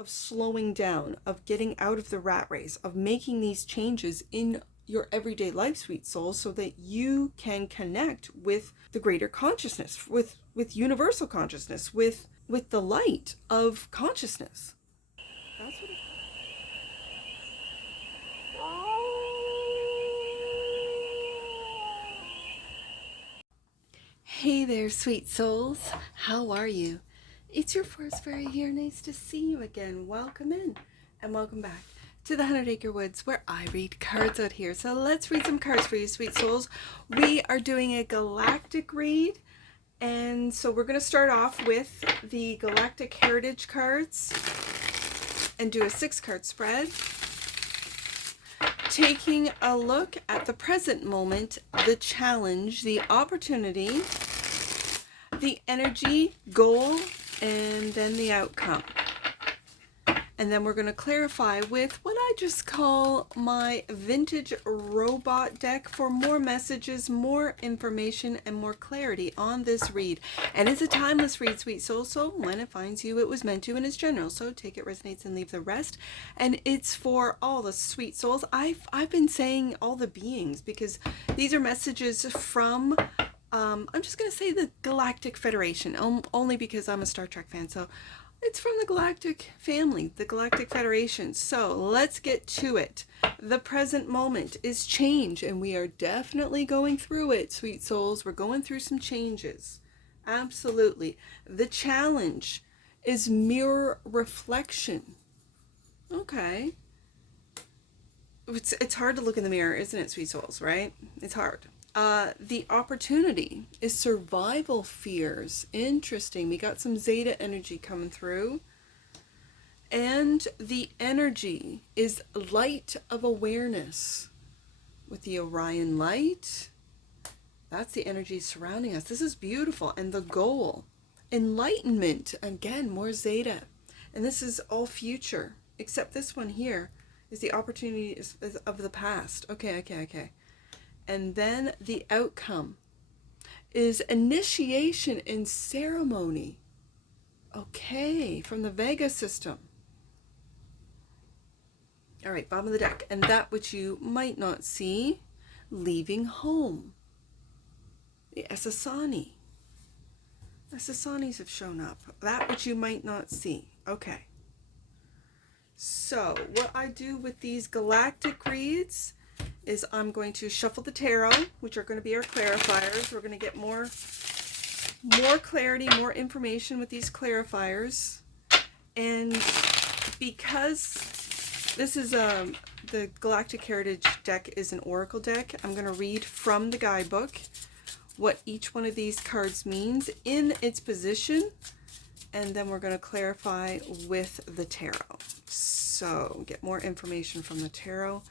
of slowing down, of getting out of the rat race, of making these changes in your everyday life, sweet soul, so that you can connect with the greater consciousness, with universal consciousness, with the light of consciousness. That's what it Hey there, sweet souls. How are you? It's your forest fairy here. Nice to see you again. Welcome in and welcome back to the 100-Acre Woods, where I read cards out here. So let's read some cards for you, sweet souls. We are doing a galactic read. And so we're going to start off with the Galactic Heritage cards and do a 6-card spread. Taking a look at the present moment, the challenge, the opportunity, the energy, goal, and then the outcome. And then we're going to clarify with what I just call my vintage robot deck for more messages, more information, and more clarity on this read. And it's a timeless read, sweet soul, so when it finds you, it was meant to and is general. So take it, resonates, and leave the rest. And it's for all the sweet souls. I've been saying all the beings because these are messages from I'm just going to say the Galactic Federation, only because I'm a Star Trek fan. So it's from the Galactic family, the Galactic Federation. So let's get to it. The present moment is change, and we are definitely going through it, sweet souls. We're going through some changes. Absolutely. The challenge is mirror reflection. Okay. It's hard to look in the mirror, isn't it, sweet souls, right? It's hard. The opportunity is survival fears. Interesting. We got some Zeta energy coming through. And the energy is light of awareness. With the Orion light, that's the energy surrounding us. This is beautiful. And the goal, enlightenment. Again, more Zeta. And this is all future. Except this one here is the opportunity is of the past. Okay. And then the outcome is initiation in ceremony. Okay, from the Vega system. All right, bottom of the deck. And that which you might not see, leaving home. The Essassani. Essassanis have shown up. That which you might not see. Okay. So, what I do with these galactic reads is I'm going to shuffle the tarot, which are going to be our clarifiers. We're going to get more clarity, more information with these clarifiers. And because this is the Galactic Heritage deck is an oracle deck, I'm going to read from the guidebook what each one of these cards means in its position, and then we're going to clarify with the tarot. So get more information from the tarot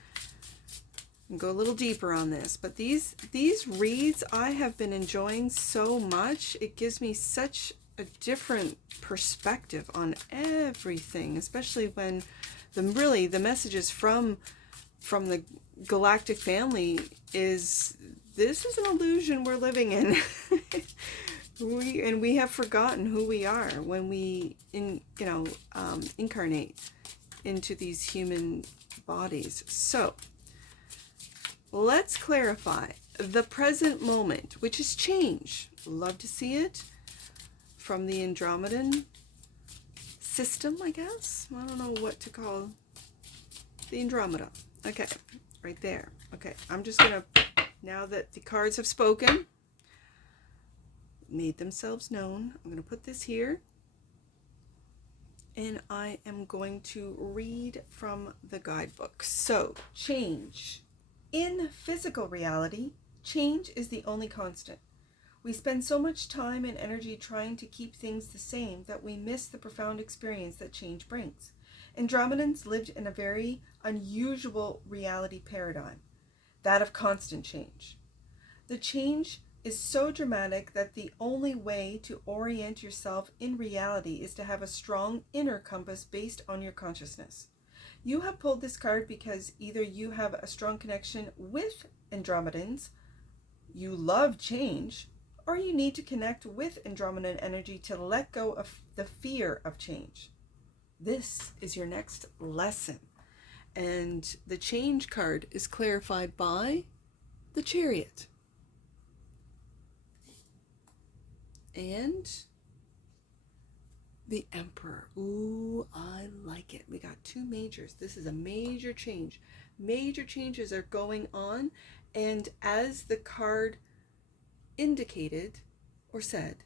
and go a little deeper on this. But these reads I have been enjoying so much. It gives me such a different perspective on everything, especially when the messages from the Galactic family is this is an illusion we're living in. we have forgotten who we are when we incarnate into these human bodies. So let's clarify the present moment, which is change. Love to see it from the Andromedan system, I guess. I don't know what to call the Andromeda. Okay, right there. Okay, I'm just gonna, now that the cards have spoken, made themselves known, I'm gonna put this here, and I am going to read from the guidebook. So, change. In physical reality, change is the only constant. We spend so much time and energy trying to keep things the same that we miss the profound experience that change brings. Andromedans lived in a very unusual reality paradigm, that of constant change. The change is so dramatic that the only way to orient yourself in reality is to have a strong inner compass based on your consciousness. You have pulled this card because either you have a strong connection with Andromedans, you love change, or you need to connect with Andromedan energy to let go of the fear of change. This is your next lesson. And the change card is clarified by the Chariot. And the Emperor. Ooh, I like it. We got two majors. This is a major change. Major changes are going on. And as the card indicated or said,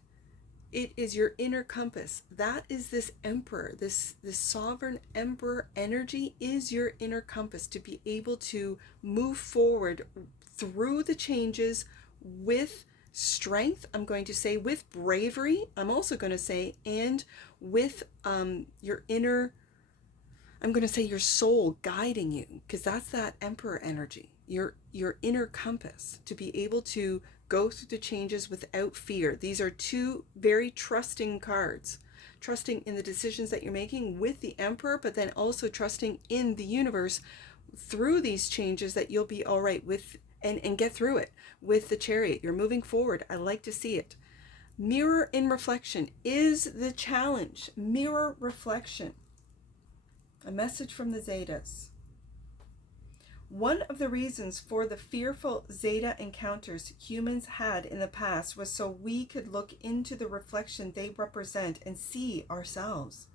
it is your inner compass. That is this Emperor, this sovereign Emperor energy is your inner compass to be able to move forward through the changes with strength, I'm going to say, with bravery, I'm also going to say, and with your inner, I'm going to say, your soul guiding you, because that's that Emperor energy, your inner compass, to be able to go through the changes without fear. These are two very trusting cards. Trusting in the decisions that you're making with the Emperor, but then also trusting in the universe through these changes that you'll be all right with and get through it with the Chariot. You're moving forward. I like to see it. Mirror in reflection is the challenge. Mirror reflection. A message from the Zetas. One of the reasons for the fearful Zeta encounters humans had in the past was so we could look into the reflection they represent and see ourselves.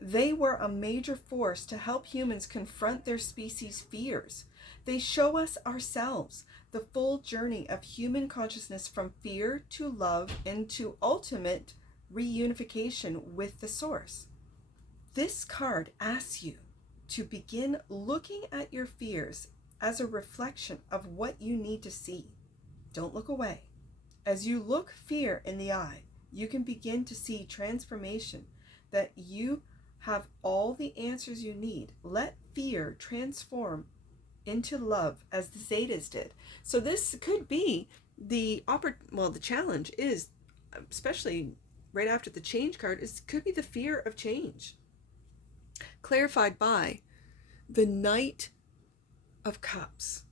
They were a major force to help humans confront their species' fears. They show us ourselves, the full journey of human consciousness from fear to love and to ultimate reunification with the source. This card asks you to begin looking at your fears as a reflection of what you need to see. Don't look away. As you look fear in the eye, you can begin to see transformation, that you have all the answers you need. Let fear transform into love as the Zetas did. So this could be the challenge is, especially right after the change card, could be the fear of change. Clarified by the Knight of Cups.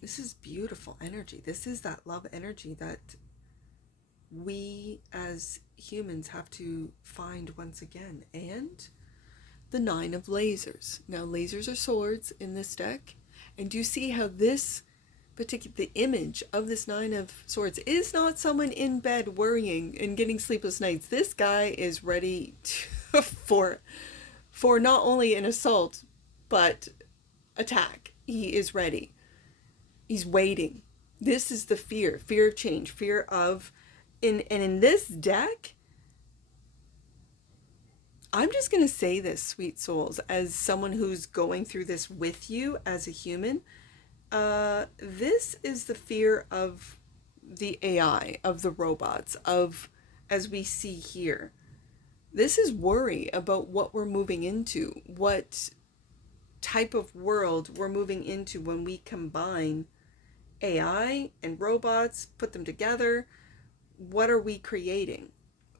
This is beautiful energy. This is that love energy that we as humans have to find once again. And the Nine of Lasers. Now, lasers are swords in this deck. And do you see how this the image of this Nine of Swords is not someone in bed worrying and getting sleepless nights. This guy is ready for not only an assault, but attack. He is ready. He's waiting. This is the fear of change, fear of, and in this deck, I'm just going to say this, sweet souls, as someone who's going through this with you as a human. This is the fear of the AI, of the robots, of, as we see here. This is worry about what we're moving into, what type of world we're moving into when we combine AI and robots, put them together. What are we creating?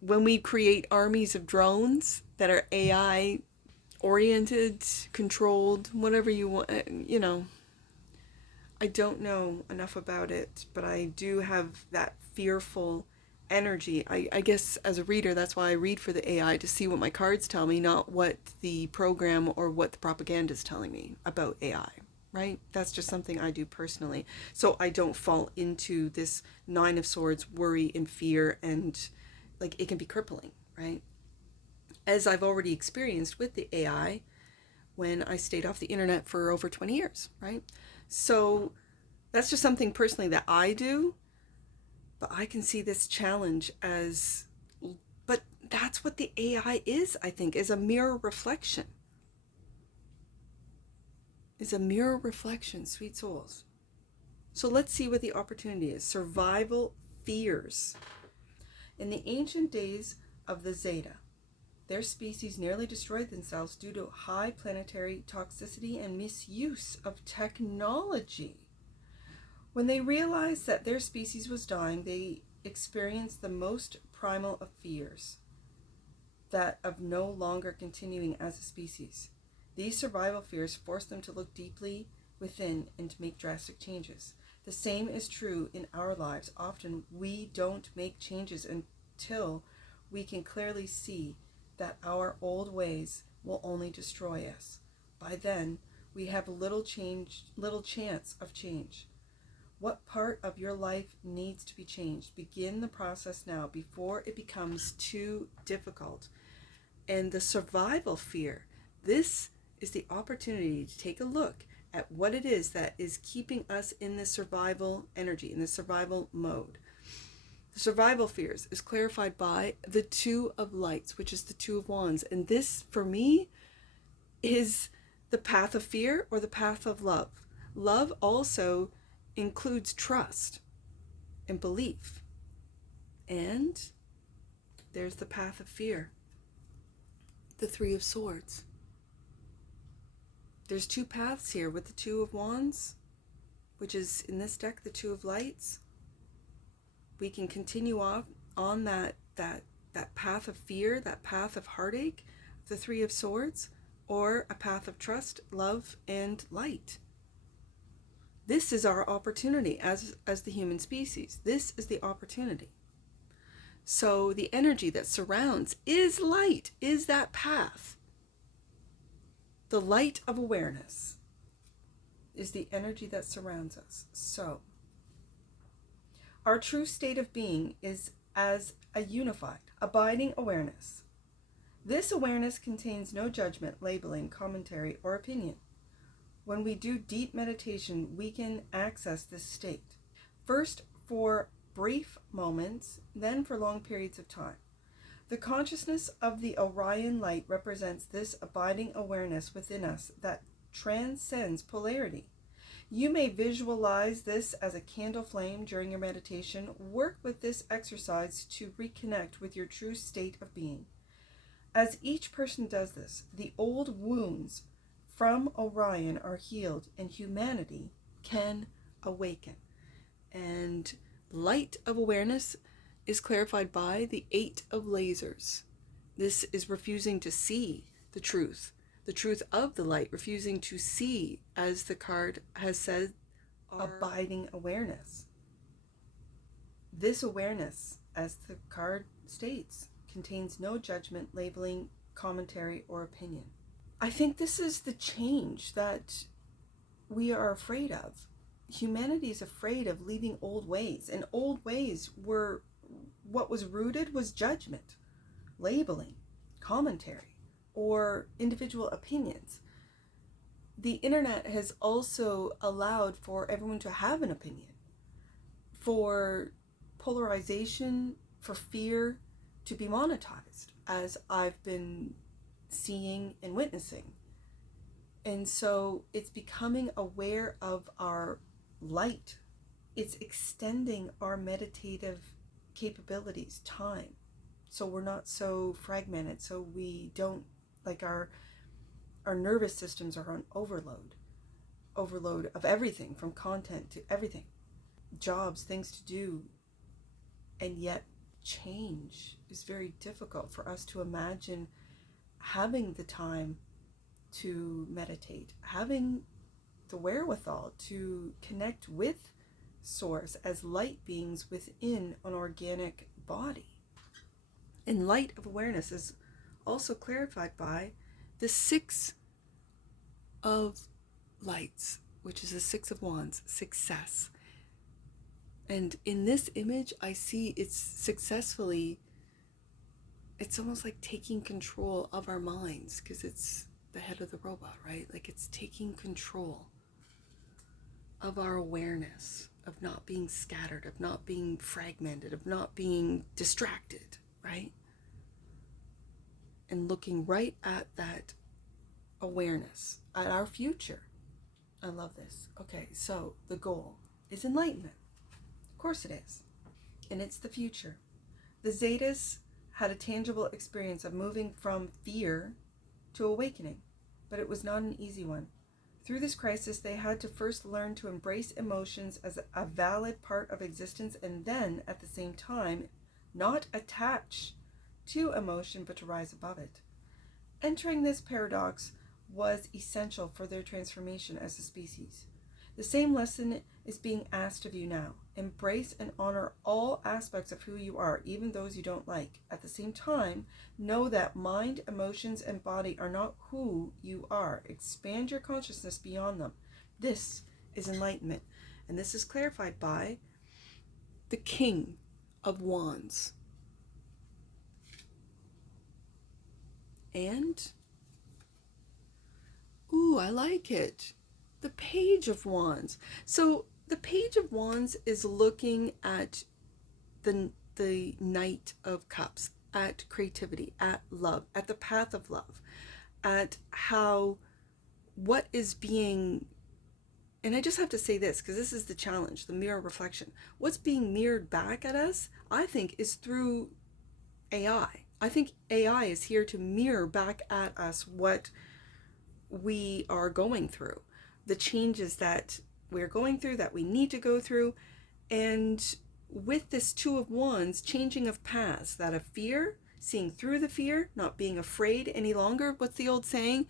When we create armies of drones that are AI oriented, controlled, whatever you want, I don't know enough about it, but I do have that fearful energy. I guess as a reader, that's why I read for the AI, to see what my cards tell me, not what the program or what the propaganda is telling me about AI, right? That's just something I do personally. So I don't fall into this Nine of Swords worry and fear, and like it can be crippling, right? As I've already experienced with the AI when I stayed off the internet for over 20 years, right? So that's just something personally that I do, but I can see this challenge as, but that's what the AI is, I think, is a mirror reflection. Is a mirror reflection, sweet souls. So let's see what the opportunity is. Survival fears. In the ancient days of the Zeta, their species nearly destroyed themselves due to high planetary toxicity and misuse of technology. When they realized that their species was dying, they experienced the most primal of fears, that of no longer continuing as a species. These survival fears forced them to look deeply within and to make drastic changes. The same is true in our lives. Often we don't make changes till we can clearly see that our old ways will only destroy us. By then, we have little chance of change. What part of your life needs to be changed? Begin the process now before it becomes too difficult. And the survival fear, this is the opportunity to take a look at what it is that is keeping us in the survival energy, in the survival mode. The survival fears is clarified by the Two of Lights, which is the Two of Wands. And this, for me, is the path of fear or the path of love. Love also includes trust and belief. And there's the path of fear, the Three of Swords. There's two paths here with the Two of Wands, which is in this deck the Two of Lights. We can continue on that path of fear, that path of heartache, the Three of Swords, or a path of trust, love, and light. This is our opportunity as the human species. This is the opportunity. So the energy that surrounds is light, is that path. The light of awareness is the energy that surrounds us. So our true state of being is as a unified, abiding awareness. This awareness contains no judgment, labeling, commentary, or opinion. When we do deep meditation, we can access this state. First for brief moments, then for long periods of time. The consciousness of the Orion light represents this abiding awareness within us that transcends polarity. You may visualize this as a candle flame during your meditation. Work with this exercise to reconnect with your true state of being. As each person does this, the old wounds from Orion are healed and humanity can awaken. And light of awareness is clarified by the Eight of Lasers. This is refusing to see the truth of the light, refusing to see, as the card has said, abiding awareness. This awareness, as the card states, contains no judgment, labeling, commentary, or opinion. I think this is the change that we are afraid of. Humanity is afraid of leaving old ways, and old ways were, what was rooted was judgment, labeling, commentary, or individual opinions. The internet has also allowed for everyone to have an opinion, for polarization, for fear to be monetized, as I've been seeing and witnessing. And so it's becoming aware of our light. It's extending our meditative capabilities, time, so we're not so fragmented, so we don't, like, our nervous systems are on overload of everything, from content to everything, jobs, things to do, and yet change is very difficult for us to imagine having the time to meditate, having the wherewithal to connect with Source as light beings within an organic body. And light of awareness is also clarified by the Six of Lights, which is the Six of Wands, success. And in this image, I see it's successfully, it's almost like taking control of our minds, because it's the head of the robot, right? Like, it's taking control of our awareness, of not being scattered, of not being fragmented, of not being distracted, right? And looking right at that awareness, at our future. I love this. Okay, so the goal is enlightenment. Of course it is. And it's the future. The Zetas had a tangible experience of moving from fear to awakening, but it was not an easy one. Through this crisis, they had to first learn to embrace emotions as a valid part of existence, and then, at the same time, not attach to emotion, but to rise above it. Entering this paradox was essential for their transformation as a species. The same lesson is being asked of you now. Embrace and honor all aspects of who you are, even those you don't like. At the same time, know that mind, emotions, and body are not who you are. Expand your consciousness beyond them. This is enlightenment. And this is clarified by the King of Wands. And, ooh, I like it. The Page of Wands. So the Page of Wands is looking at the Knight of Cups, at creativity, at love, at the path of love, at how what is being, and I just have to say this because this is the challenge, the mirror reflection. What's being mirrored back at us, I think, is through AI. I think AI is here to mirror back at us what we are going through, the changes that we're going through, that we need to go through. And with this Two of Wands, changing of paths, that of fear, seeing through the fear, not being afraid any longer. What's the old saying?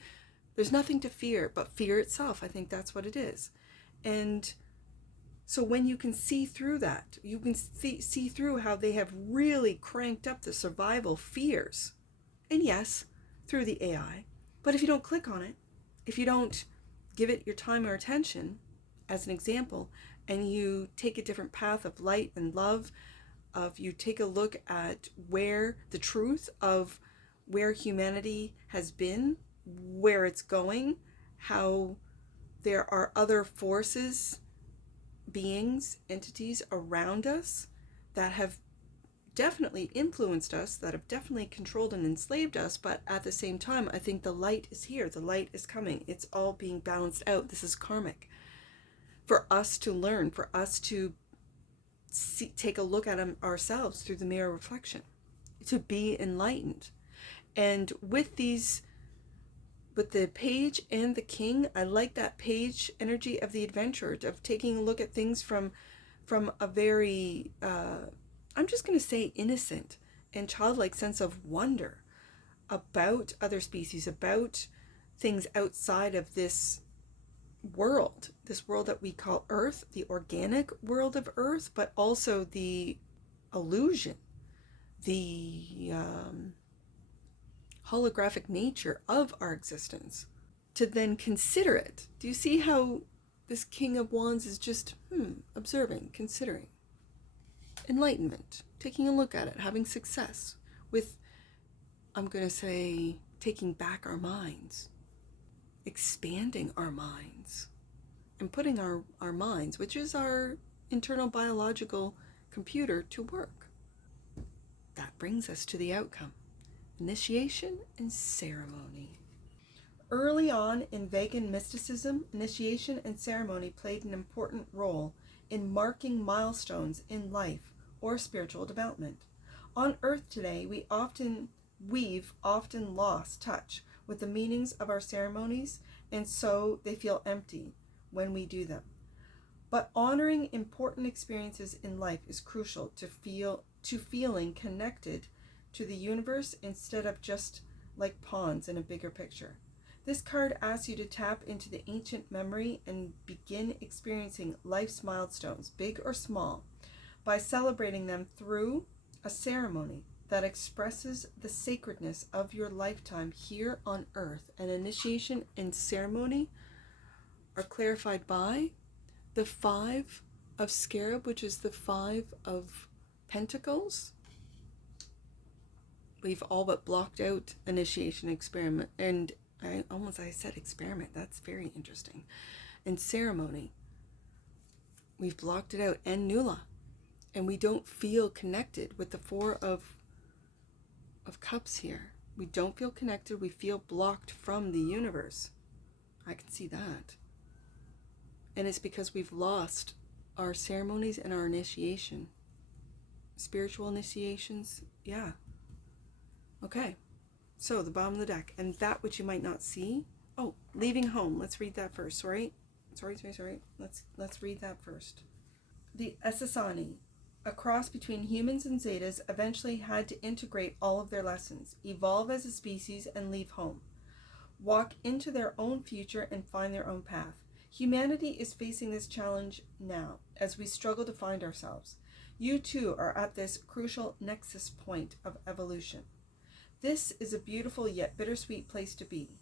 There's nothing to fear but fear itself. I think that's what it is. And so when you can see through that, you can see through how they have really cranked up the survival fears. And yes, through the AI. But if you don't click on it, if you don't give it your time or attention, as an example, and you take a different path of light and love, of you take a look at where the truth of where humanity has been, where it's going, how there are other forces, beings, entities around us that have definitely influenced us, that have definitely controlled and enslaved us, but at the same time, I think the light is here, the light is coming, it's all being balanced out. This is karmic. For us to learn, for us to take a look at ourselves through the mirror reflection, to be enlightened. And with these, with the Page and the King, I like that Page energy of the adventurer, of taking a look at things from a very, I'm just going to say innocent and childlike sense of wonder about other species, about things outside of this world that we call Earth, the organic world of Earth, but also the illusion, the holographic nature of our existence, to then consider it. Do you see how this King of Wands is just observing, considering, enlightenment, taking a look at it, having success with, I'm going to say, taking back our minds, expanding our minds, and putting our minds, which is our internal biological computer, to work. That brings us to the outcome: initiation and ceremony. Early on in Vegan mysticism, initiation and ceremony played an important role in marking milestones in life or spiritual development. On Earth today, we've often lost touch with the meanings of our ceremonies, and so they feel empty when we do them. But honoring important experiences in life is crucial to feeling connected to the universe instead of just like pawns in a bigger picture. This card asks you to tap into the ancient memory and begin experiencing life's milestones, big or small, by celebrating them through a ceremony that expresses the sacredness of your lifetime here on Earth. And initiation and ceremony are clarified by the Five of Scarab, which is the Five of Pentacles. We've all but blocked out initiation, experiment, and I said experiment. That's very interesting. And ceremony, we've blocked it out, and Nula, and we don't feel connected with the Four of Cups here. We don't feel connected. We feel blocked from the universe. I can see that. And it's because we've lost our ceremonies and our initiation. Spiritual initiations, yeah. Okay, so the bottom of the deck. And that which you might not see. Oh, leaving home. Let's read that first. Sorry. Let's read that first. The Essassani, a cross between humans and Zetas, eventually had to integrate all of their lessons, evolve as a species, and leave home. Walk into their own future and find their own path. Humanity is facing this challenge now as we struggle to find ourselves. You too are at this crucial nexus point of evolution. This is a beautiful yet bittersweet place to be.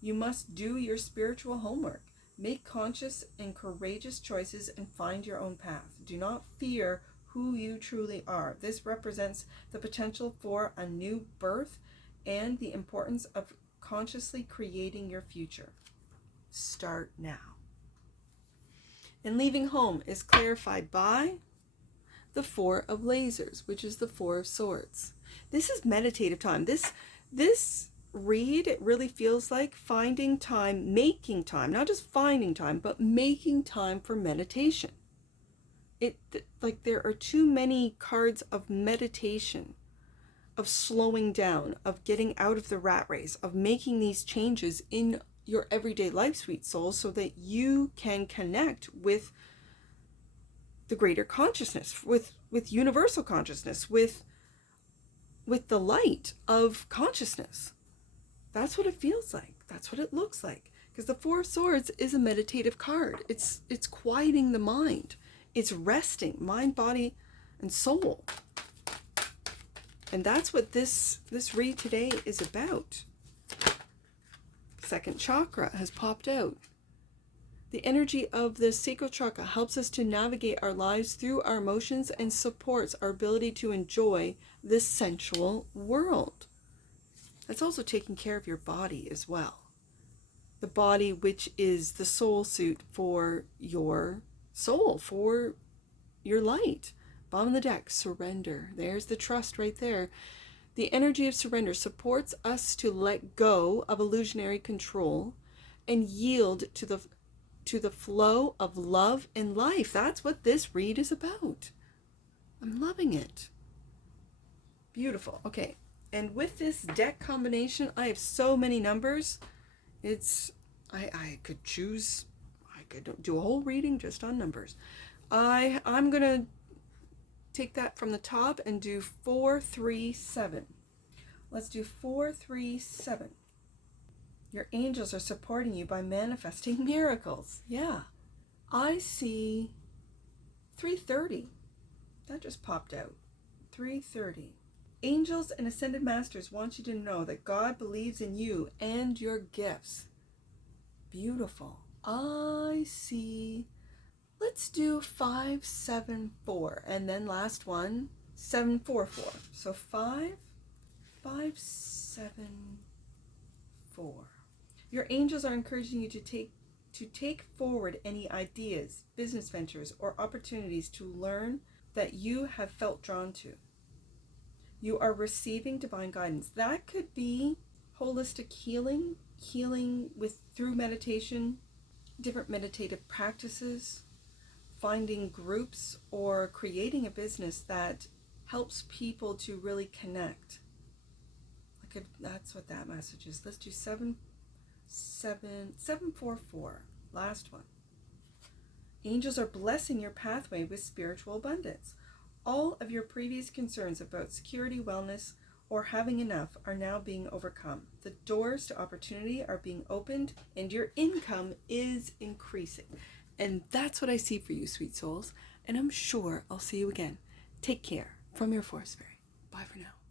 You must do your spiritual homework, make conscious and courageous choices, and find your own path. Do not fear who you truly are. This represents the potential for a new birth and the importance of consciously creating your future. Start now. And leaving home is clarified by the Four of Lasers, which is the Four of Swords. This is meditative time. This read, it really feels like finding time, making time, not just finding time, but making time for meditation. Like there are too many cards of meditation, of slowing down, of getting out of the rat race, of making these changes in your everyday life, sweet soul, so that you can connect with the greater consciousness, with universal consciousness, with the light of consciousness. That's what it feels like. That's what it looks like. Because the Four of Swords is a meditative card. It's quieting the mind. It's resting, mind, body, and soul. And that's what this read today is about. Second chakra has popped out. The energy of the sacral chakra helps us to navigate our lives through our emotions and supports our ability to enjoy this sensual world. That's also taking care of your body as well. The body, which is the soul suit for your soul, for your light. Bottom of the deck, surrender. There's the trust right there. The energy of surrender supports us to let go of illusionary control and yield to the flow of love and life. That's what this read is about. I'm loving it. Beautiful. Okay. And with this deck combination, I have so many numbers. I could choose, I could do a whole reading just on numbers. I'm going to take that from the top and do 437. Let's do 437. Your angels are supporting you by manifesting miracles. Yeah. I see 330. That just popped out. 330. Angels and Ascended Masters want you to know that God believes in you and your gifts. Beautiful. I see. Let's do 574. And then last one, 744. So 574. Your angels are encouraging you to take forward any ideas, business ventures, or opportunities to learn that you have felt drawn to. You are receiving divine guidance. That could be holistic healing through meditation, different meditative practices, finding groups, or creating a business that helps people to really connect. That's what that message is. Let's do 744. Last one. Angels are blessing your pathway with spiritual abundance. All of your previous concerns about security, wellness, or having enough are now being overcome. The doors to opportunity are being opened and your income is increasing. And that's what I see for you, sweet souls. And I'm sure I'll see you again. Take care. From your Forest Fairy. Bye for now.